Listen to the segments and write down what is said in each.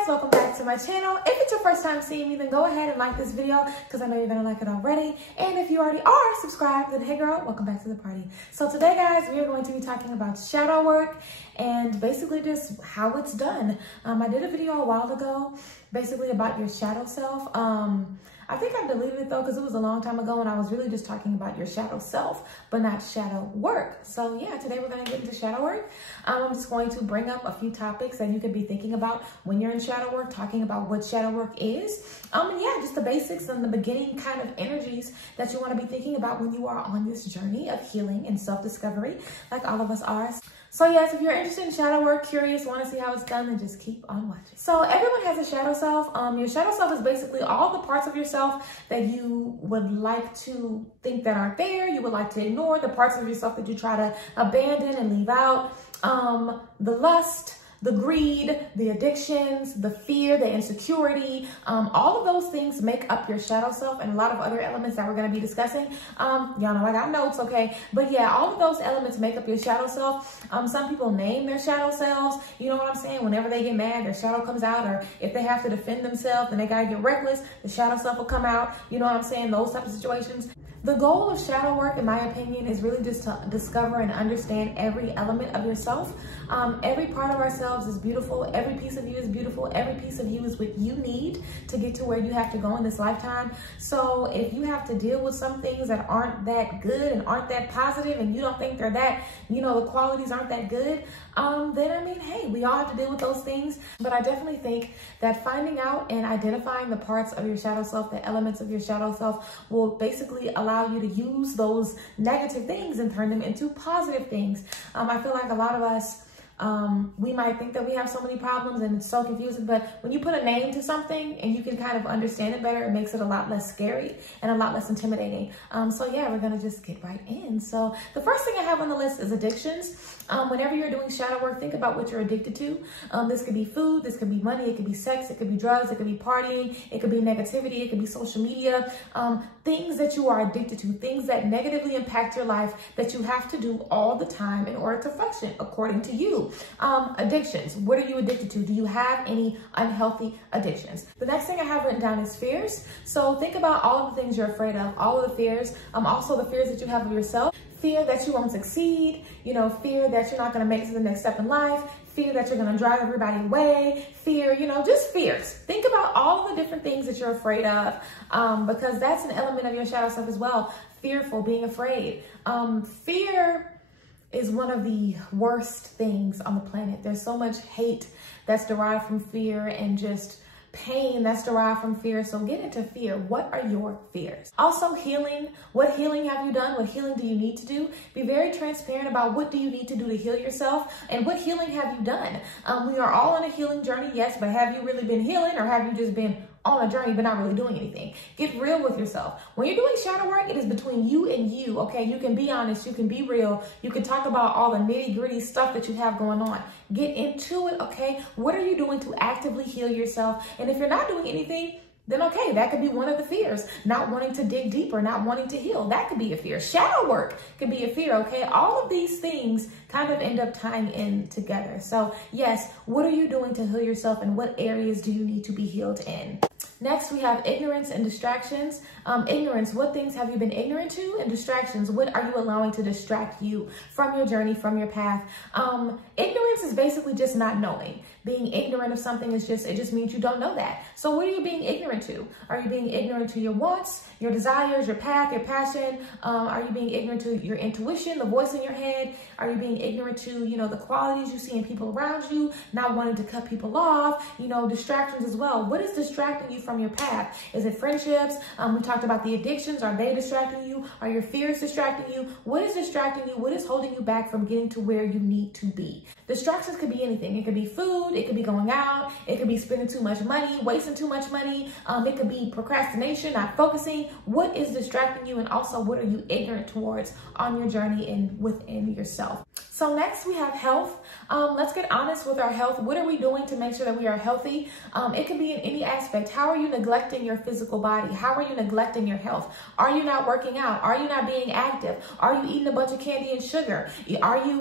guys, welcome back to my channel. If it's your first time seeing me, then go ahead and like this video because I know you're gonna like it already. And if you already are subscribed, then hey girl, welcome back to the party. So today guys, we are going to be talking about shadow work and basically just how it's done. I did a video a while ago basically about your shadow self. I think I deleted it though because it was a long time ago and I was really just talking about your shadow self, but not shadow work. So yeah, today we're gonna get into shadow work. I'm just going to bring up a few topics that you could be thinking about when you're in shadow work, talking about what shadow work is. And yeah, just the basics and the beginning kind of energies that you wanna be thinking about when you are on this journey of healing and self-discovery, like all of us are. So yes, if you're interested in shadow work, curious, want to see how it's done, then just keep on watching. So everyone has a shadow self. Your shadow self is basically all the parts of yourself that you would like to think that aren't there, you would like to ignore, the parts of yourself that you try to abandon and leave out, the lust, the greed, the addictions, the fear, the insecurity, all of those things make up your shadow self and a lot of other elements that we're going to be discussing. Y'all know I got notes, okay? But yeah, all of those elements make up your shadow self. Some people name their shadow selves. You know what I'm saying? Whenever they get mad, their shadow comes out, or if they have to defend themselves and they got to get reckless, the shadow self will come out. You know what I'm saying? Those types of situations. The goal of shadow work, in my opinion, is really just to discover and understand every element of yourself. Every part of ourselves is beautiful. Every piece of you is beautiful. Every piece of you is what you need to get to where you have to go in this lifetime. So if you have to deal with some things that aren't that good and aren't that positive and you don't think they're that, you know, the qualities aren't that good, then I mean, hey, we all have to deal with those things. But I definitely think that finding out and identifying the parts of your shadow self, the elements of your shadow self, will basically allow you to use those negative things and turn them into positive things. I feel like a lot of us, we might think that we have so many problems and it's so confusing, but when you put a name to something and you can kind of understand it better, it makes it a lot less scary and a lot less intimidating. So yeah, we're gonna just get right in. So the first thing I have on the list is addictions. Whenever you're doing shadow work, think about what you're addicted to. This could be food, this could be money, it could be sex, it could be drugs, it could be partying, it could be negativity, it could be social media. Things that you are addicted to, things that negatively impact your life that you have to do all the time in order to function according to you. Addictions, what are you addicted to? Do you have any unhealthy addictions? The next thing I have written down is fears. So think about all of the things you're afraid of, all of the fears, also the fears that you have of yourself. Fear that you won't succeed, you know, fear that you're not going to make it to the next step in life, fear that you're going to drive everybody away, fear, you know, just fears. Think about all of the different things that you're afraid of, because that's an element of your shadow self as well. Fearful, being afraid. Fear is one of the worst things on the planet. There's so much hate that's derived from fear and just pain that's derived from fear. So get into fear. What are your fears? Also healing. What healing have you done? What healing do you need to do? Be very transparent about what do you need to do to heal yourself and what healing have you done? We are all on a healing journey, yes, but have you really been healing or have you just been on a journey but not really doing anything? Get real with yourself. When you're doing shadow work, it is between you and you, okay? You can be honest, you can be real, you can talk about all the nitty-gritty stuff that you have going on. Get into it, okay? What are you doing to actively heal yourself? And if you're not doing anything, then okay, that could be one of the fears. Not wanting to dig deeper, not wanting to heal. That could be a fear. Shadow work could be a fear, okay? All of these things kind of end up tying in together. So yes, what are you doing to heal yourself and what areas do you need to be healed in? Next, we have ignorance and distractions. Ignorance, what things have you been ignorant to? And distractions, what are you allowing to distract you from your journey, from your path? Ignorance is basically just not knowing. Being ignorant of something is it just means you don't know that. So what are you being ignorant to? Are you being ignorant to your wants, your desires, your path, your passion? Are you being ignorant to your intuition, the voice in your head? Are you being ignorant to, you know, the qualities you see in people around you, not wanting to cut people off, you know, distractions as well? What is distracting you from your path? Is it friendships? We talked about the addictions. Are they distracting you? Are your fears distracting you? What is distracting you? What is holding you back from getting to where you need to be? Distractions could be anything. It could be food. It could be going out. It could be spending too much money, wasting too much money. It could be procrastination, not focusing. What is distracting you? And also, what are you ignorant towards on your journey and within yourself? So next we have health. Let's get honest with our health. What are we doing to make sure that we are healthy? It can be in any aspect. How are you neglecting your physical body? How are you neglecting your health? Are you not working out? Are you not being active? Are you eating a bunch of candy and sugar? Are you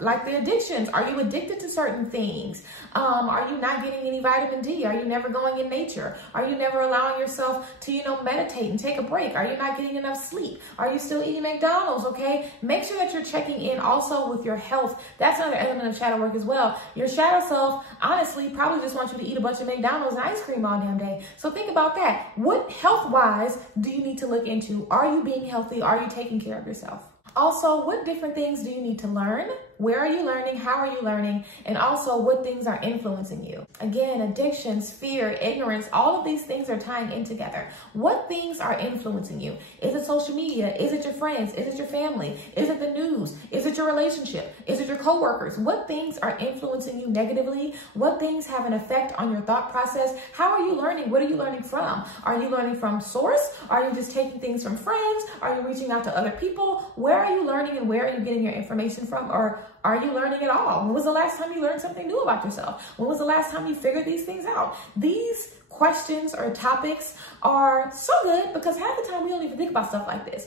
like the addictions? Are you addicted to certain things? Are you not getting any vitamin D? Are you never going in nature? Are you never allowing yourself to, meditate and take a break? Are you not getting enough sleep? Are you still eating McDonald's? Okay, make sure that you're checking in also with your health. That's another element of shadow work as well. Your shadow self, honestly, probably just wants you to eat a bunch of McDonald's and ice cream all damn day. So think about that. What health-wise do you need to look into? Are you being healthy? Are you taking care of yourself? Also, what different things do you need to learn? Where are you learning? How are you learning? And also, what things are influencing you? Again, addictions, fear, ignorance, all of these things are tying in together. What things are influencing you? Is it social media? Is it your friends? Is it your family? Is it the news? Is it your relationship? Is it your coworkers? What things are influencing you negatively? What things have an effect on your thought process? How are you learning? What are you learning from? Are you learning from source? Are you just taking things from friends? Are you reaching out to other people? Where are you learning and where are you getting your information from? Or are you learning at all? When was the last time you learned something new about yourself? When was the last time you figured these things out? These questions or topics are so good because half the time we don't even think about stuff like this.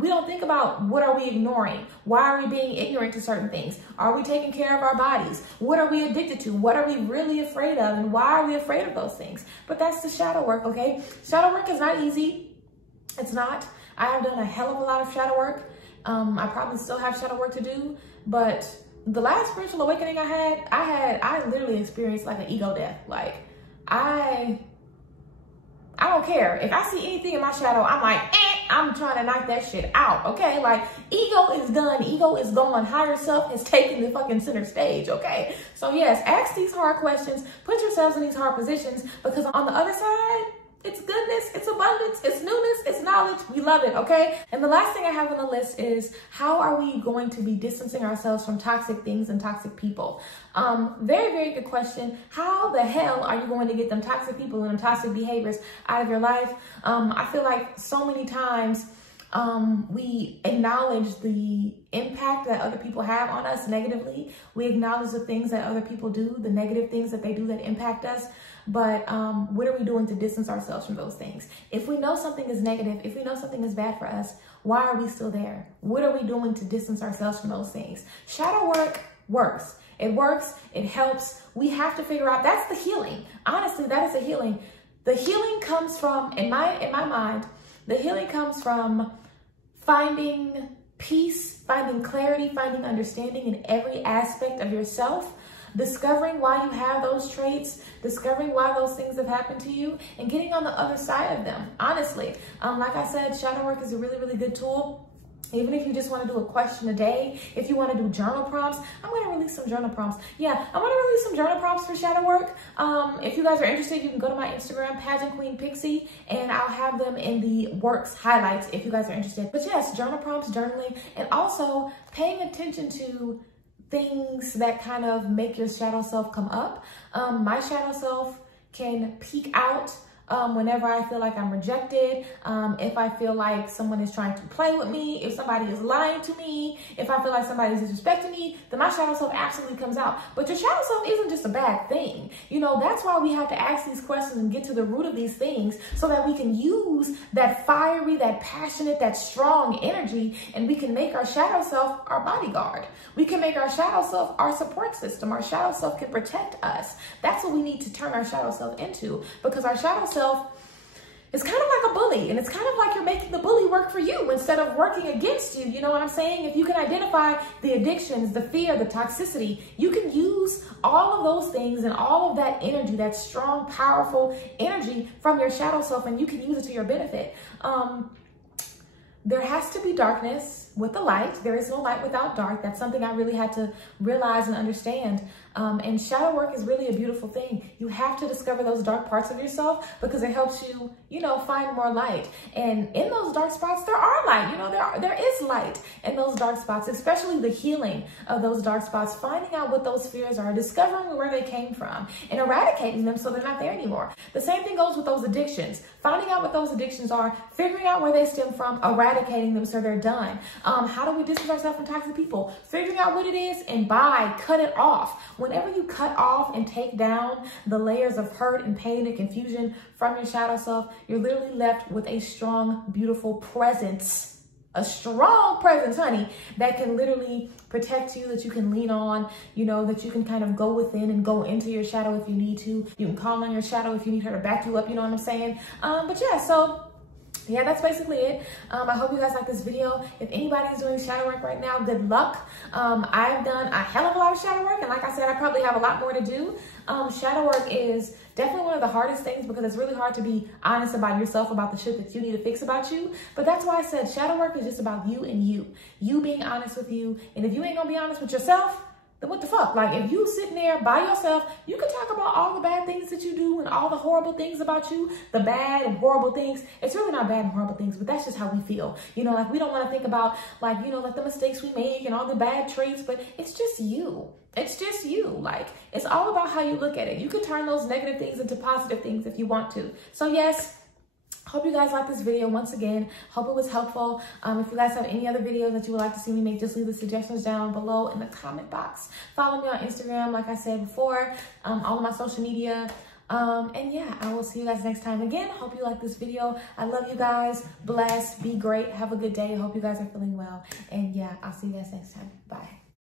We don't think about what are we ignoring? Why are we being ignorant to certain things? Are we taking care of our bodies? What are we addicted to? What are we really afraid of? And why are we afraid of those things? But that's the shadow work, okay? Shadow work is not easy. It's not. I have done a hell of a lot of shadow work. I probably still have shadow work to do, but the last spiritual awakening I literally experienced like an ego death. Like I don't care. If I see anything in my shadow, I'm like, I'm trying to knock that shit out, okay? Like, ego is done. Ego is gone. Higher self has taken the fucking center stage, okay? So yes, ask these hard questions. Put yourselves in these hard positions because on the other side, it's goodness, it's abundance, it's newness, it's knowledge. We love it, okay? And the last thing I have on the list is how are we going to be distancing ourselves from toxic things and toxic people? Very, very good question. How the hell are you going to get them toxic people and them toxic behaviors out of your life? I feel like so many times we acknowledge the impact that other people have on us negatively. We acknowledge the things that other people do, the negative things that they do that impact us. But what are we doing to distance ourselves from those things? If we know something is negative, if we know something is bad for us, why are we still there? What are we doing to distance ourselves from those things? Shadow work works. It works. It helps. We have to figure out, that's the healing. Honestly, that is the healing. The healing comes from, in my mind, the healing comes from finding peace, finding clarity, finding understanding in every aspect of yourself, discovering why you have those traits, discovering why those things have happened to you, and getting on the other side of them. Honestly, like I said, shadow work is a really, really good tool. Even if you just want to do a question a day, if you want to do journal prompts, I'm going to release some journal prompts. Yeah, I'm going to release some journal prompts for shadow work. If you guys are interested, you can go to my Instagram, Pageant Queen Pixie, and I'll have them in the works highlights if you guys are interested. But yes, journal prompts, journaling, and also paying attention to things that kind of make your shadow self come up. My shadow self can peek out whenever I feel like I'm rejected, if I feel like someone is trying to play with me, if somebody is lying to me, if I feel like somebody is disrespecting me, then my shadow self absolutely comes out. But your shadow self isn't just a bad thing. You know, that's why we have to ask these questions and get to the root of these things so that we can use that fiery, that passionate, that strong energy, and we can make our shadow self our bodyguard. We can make our shadow self our support system. Our shadow self can protect us. That's what we need to turn our shadow self into, because our shadow self is kind of like a bully, and it's kind of like you're making the bully work for you instead of working against you. You know what I'm saying? If you can identify the addictions, the fear, the toxicity, you can use all of those things and all of that energy, that strong, powerful energy from your shadow self, and you can use it to your benefit. There has to be darkness with the light. There is no light without dark. That's something I really had to realize and understand. And shadow work is really a beautiful thing. You have to discover those dark parts of yourself because it helps you, you know, find more light. And in those dark spots, there are light. You know, there is light in those dark spots, especially the healing of those dark spots, finding out what those fears are, discovering where they came from, and eradicating them so they're not there anymore. The same thing goes with those addictions. Finding out what those addictions are, figuring out where they stem from, eradicating them so they're done. How do we distance ourselves from toxic people? Figuring out what it is and cut it off. Whenever you cut off and take down the layers of hurt and pain and confusion from your shadow self, you're literally left with a strong, beautiful presence. A strong presence, honey, that can literally protect you, that you can lean on, you know, that you can kind of go within and go into your shadow if you need to. You can call on your shadow if you need her to back you up, you know what I'm saying? But yeah, so yeah, that's basically it. I hope you guys like this video. If anybody's doing shadow work right now, good luck. I've done a hell of a lot of shadow work, and like I said, I probably have a lot more to do. Shadow work is definitely one of the hardest things because it's really hard to be honest about yourself, about the shit that you need to fix about you. But that's why I said shadow work is just about you and you being honest with you. And if you ain't gonna be honest with yourself, then what the fuck? Like, if you sitting there by yourself, you can talk about all the bad things that you do and all the horrible things about you, the bad and horrible things. It's really not bad and horrible things, but that's just how we feel. You know, like, we don't want to think about, like, you know, like the mistakes we make and all the bad traits, but it's just you. It's just you. Like, it's all about how you look at it. You can turn those negative things into positive things if you want to. So yes, hope you guys like this video. Once again, hope it was helpful. If you guys have any other videos that you would like to see me make, just leave the suggestions down below in the comment box. Follow me on Instagram, like I said before, all of my social media. And yeah, I will see you guys next time. Again, hope you like this video. I love you guys. Bless, be great, have a good day. I hope you guys are feeling well. And yeah, I'll see you guys next time. Bye.